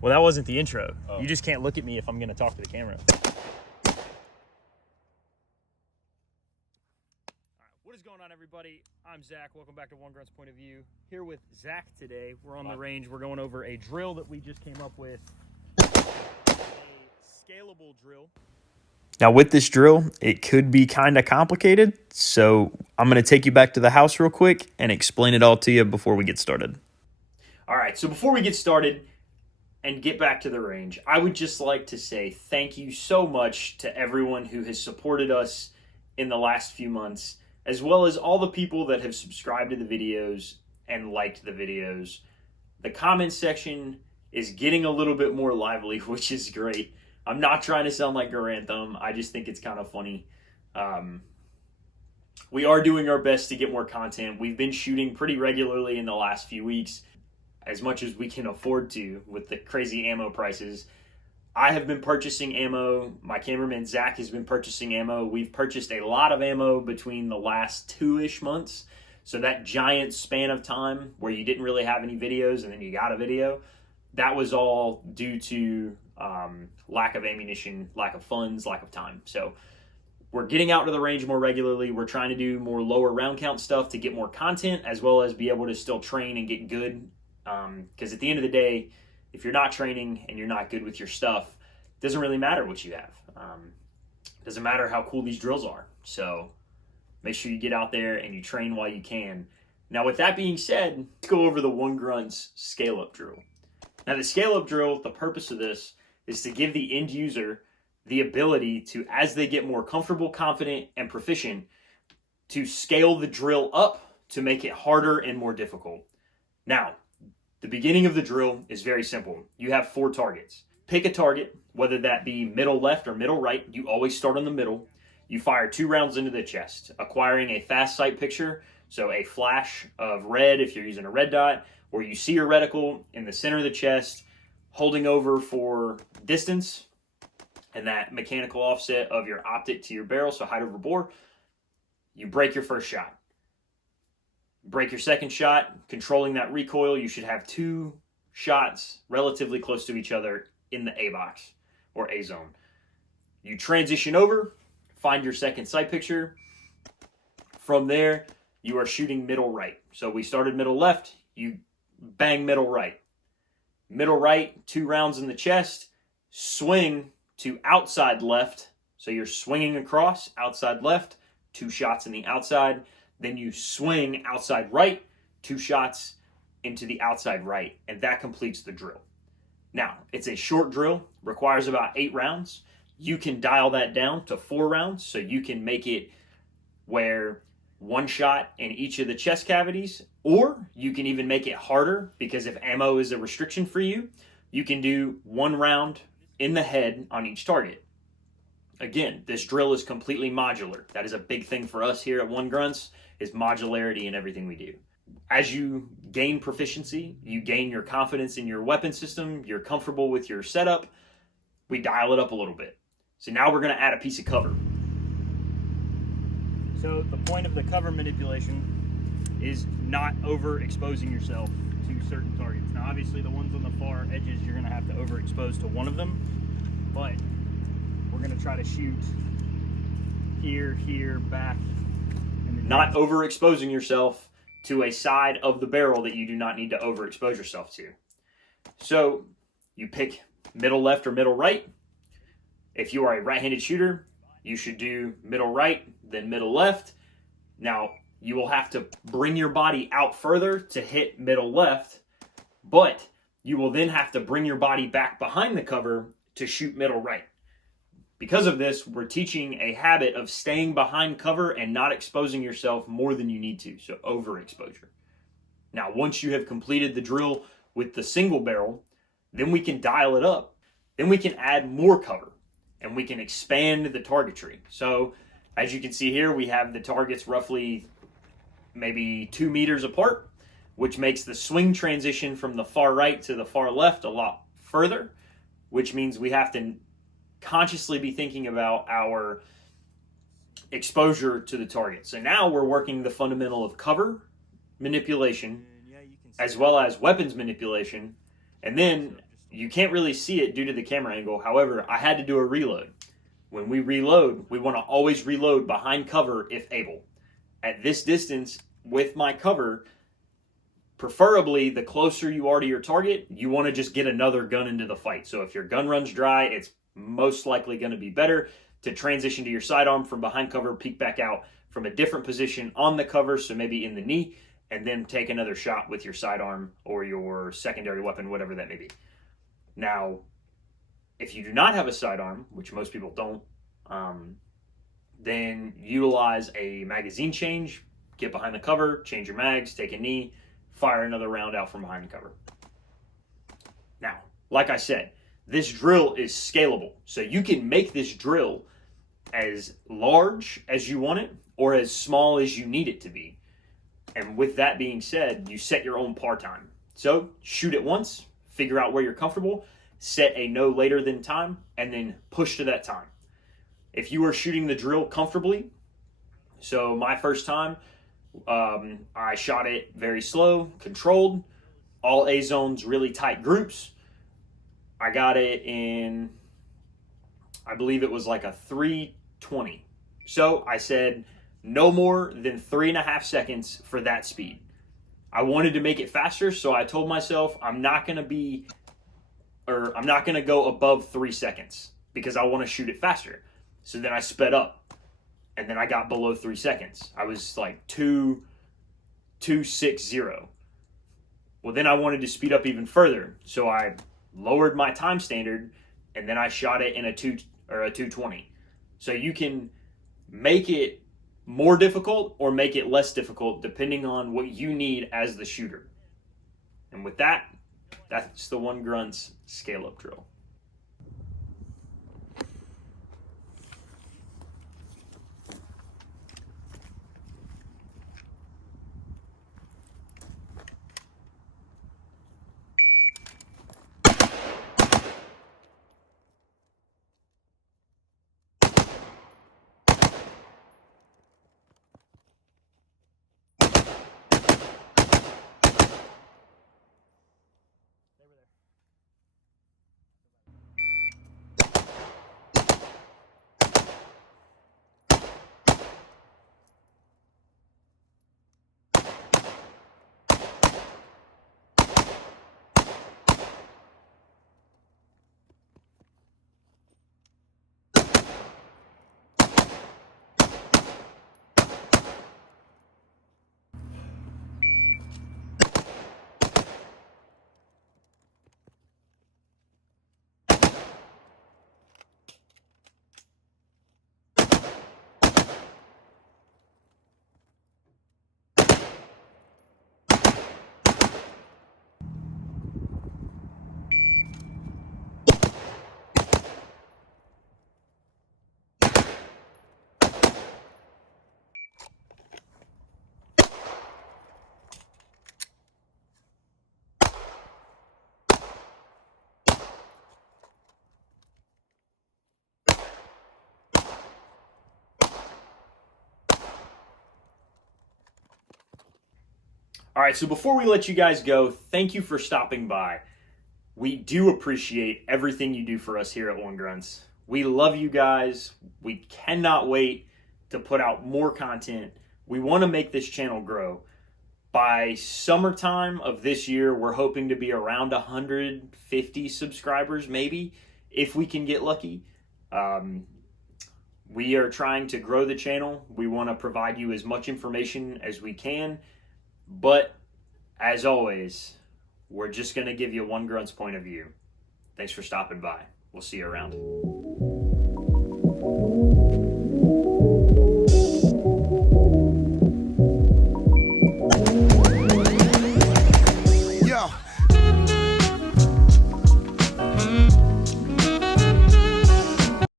Well, that wasn't the intro. Oh. You just can't look at me if I'm going to talk to the camera. What is going on, everybody? I'm Zach. Welcome back to 1Gruntz Point of View. Here with Zach today. We're on the range. We're going over a drill that we just came up with. A scalable drill. Now, with this drill, it could be kind of complicated. So I'm going to take you back to the house real quick and explain it all to you before we get started. All right. So before we get started and get back to the range, I would just like to say thank you so much to everyone who has supported us in the last few months, as well as all the people that have subscribed to the videos and liked the videos. The comment section is getting a little bit more lively, which is great. I'm not trying to sound like Garantham. I just think it's kind of funny. We are doing our best to get more content. We've been shooting pretty regularly in the last few weeks, as much as we can afford to with the crazy ammo prices. I have been purchasing ammo. My cameraman Zach has been purchasing ammo. We've purchased a lot of ammo between the last 2-ish months. So that giant span of time where you didn't really have any videos and then you got a video, that was all due to lack of ammunition, lack of funds, lack of time. So we're getting out to the range more regularly. We're trying to do more lower round count stuff to get more content, as well as be able to still train and get good. Because at the end of the day, if you're not training and you're not good with your stuff, it doesn't really matter what you have. It doesn't matter how cool these drills are. So make sure you get out there and you train while you can. Now, with that being said, let's go over the 1Gruntz scale-up drill. Now, the scale-up drill, the purpose of this is to give the end user the ability to, as they get more comfortable, confident, and proficient, to scale the drill up to make it harder and more difficult. Now, the beginning of the drill is very simple. You have 4 targets. Pick a target, whether that be middle left or middle right. You always start on the middle. You fire 2 rounds into the chest, acquiring a fast sight picture, so a flash of red if you're using a red dot, or you see your reticle in the center of the chest, holding over for distance, and that mechanical offset of your optic to your barrel, so height over bore. You break your first shot. Break your second shot, controlling that recoil. You should have 2 shots relatively close to each other in the A box or A zone. You transition over, find your second sight picture. From there, you are shooting middle right. So we started middle left, you bang middle right. Middle right, 2 rounds in the chest, swing to outside left. So you're swinging across, outside left, 2 shots in the outside. Then you swing outside right, 2 shots into the outside right, and that completes the drill. Now, it's a short drill, requires about 8 rounds. You can dial that down to 4 rounds, so you can make it where 1 shot in each of the chest cavities, or you can even make it harder, because if ammo is a restriction for you, you can do 1 round in the head on each target. Again, this drill is completely modular. That is a big thing for us here at 1Gruntz, is modularity in everything we do. As you gain proficiency, you gain your confidence in your weapon system, you're comfortable with your setup, we dial it up a little bit. So now we're going to add a piece of cover. So the point of the cover manipulation is not overexposing yourself to certain targets. Now, obviously, the ones on the far edges, you're going to have to overexpose to one of them, but we're going to try to shoot here, back. Not overexposing yourself to a side of the barrel that you do not need to overexpose yourself to. So you pick middle left or middle right. If you are a right-handed shooter, you should do middle right, then middle left. Now, you will have to bring your body out further to hit middle left, but you will then have to bring your body back behind the cover to shoot middle right. Because of this, we're teaching a habit of staying behind cover and not exposing yourself more than you need to, so overexposure. Now, once you have completed the drill with the single barrel, then we can dial it up. Then we can add more cover, and we can expand the targetry. So, as you can see here, we have the targets roughly maybe 2 meters apart, which makes the swing transition from the far right to the far left a lot further, which means we have to consciously be thinking about our exposure to the target. So now we're working the fundamental of cover manipulation as well as weapons manipulation. And then You can't really see it due to the camera angle. However, I had to do a reload. When we reload, we want to always reload behind cover if able. At this distance, with my cover, preferably the closer you are to your target, you want to just get another gun into the fight. So if your gun runs dry, it's most likely going to be better to transition to your sidearm from behind cover, peek back out from a different position on the cover, so maybe in the knee, and then take another shot with your sidearm or your secondary weapon, whatever that may be. Now, if you do not have a sidearm, which most people don't, then utilize a magazine change, get behind the cover, change your mags, take a knee, fire another round out from behind the cover. Now, like I said, this drill is scalable. So you can make this drill as large as you want it or as small as you need it to be. And with that being said, you set your own par time. So shoot it once, figure out where you're comfortable, set a no later than time, and then push to that time. If you are shooting the drill comfortably, so my first time, I shot it very slow, controlled, all A zones, really tight groups. I got it in, I believe it was like a 320. So I said no more than 3.5 seconds for that speed. I wanted to make it faster, so I told myself I'm not going to go above 3 seconds because I want to shoot it faster. So then I sped up, and then I got below 3 seconds. I was like 2:60. Well, then I wanted to speed up even further, so I lowered my time standard, and then I shot it in a 220. So you can make it more difficult or make it less difficult depending on what you need as the shooter. And with that, that's the 1Gruntz scale-up drill. All right, so before we let you guys go, thank you for stopping by. We do appreciate everything you do for us here at 1Gruntz. We love you guys. We cannot wait to put out more content. We want to make this channel grow. By summertime of this year, we're hoping to be around 150 subscribers, maybe, if we can get lucky. We are trying to grow the channel. We want to provide you as much information as we can. But, as always, we're just going to give you 1Gruntz point of view. Thanks for stopping by. We'll see you around.